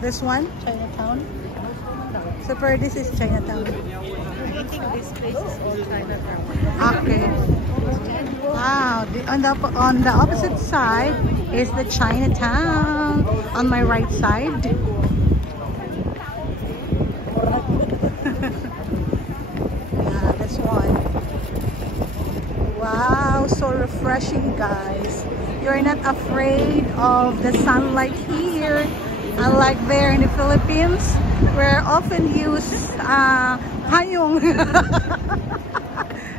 This one, Chinatown. So for this is Chinatown. I think this place is all Chinatown. Okay. Wow. On the opposite side is the Chinatown. On my right side. Yeah, this one. Wow, so refreshing, guys. You're not afraid of the sunlight here. Unlike there in the Philippines, where often use hayong.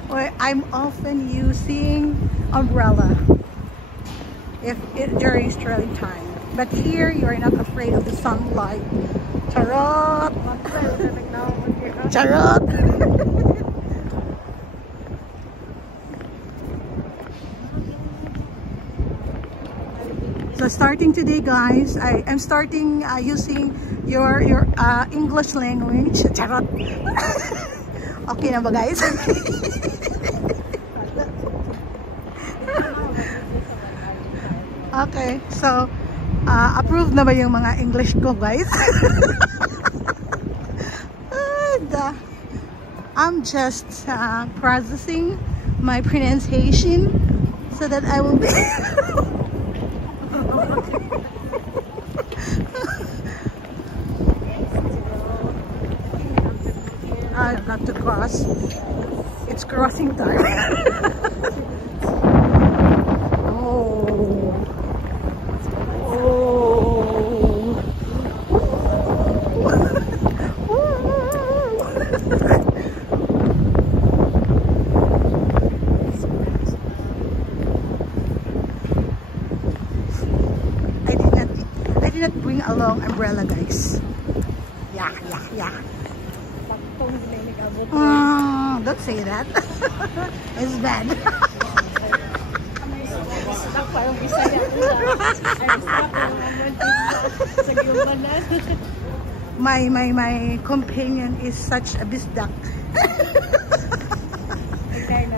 Where I'm often using umbrella during Australian time. But here, you're not afraid of the sunlight. Charot! Charot! So starting today, guys, I am starting using your English language. Charot. Okay na ba, guys? Okay, so approved na ba yung mga English ko, guys? And, I'm just processing my pronunciation so that I will be not to cross. It's crossing time. Oh. Oh. I did not bring along umbrella, guys. Yeah. Oh, don't say that. It's bad. My companion is such a bisdak.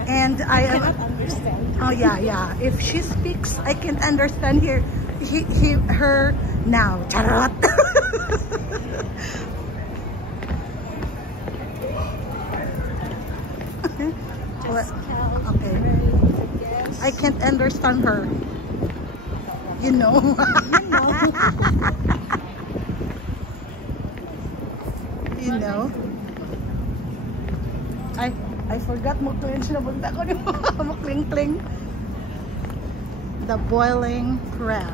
And I cannot understand. Oh yeah. If she speaks, I can understand her now. Charot. Okay. I can't understand her. You know. You know. I forgot mo to yun sinabunta ko mo kling. The boiling crab.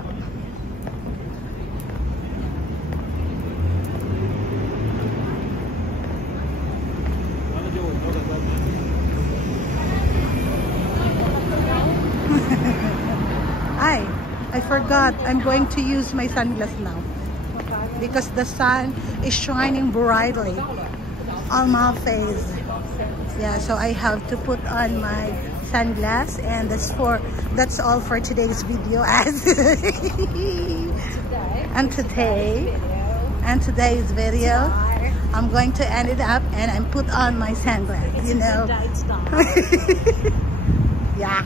I forgot. I'm going to use my sunglasses now because the sun is shining brightly on my face. Yeah, so I have to put on my sunglasses, and that's all for today's video. And today's video, I'm going to end it up and I put on my sunglasses. You know. Yeah.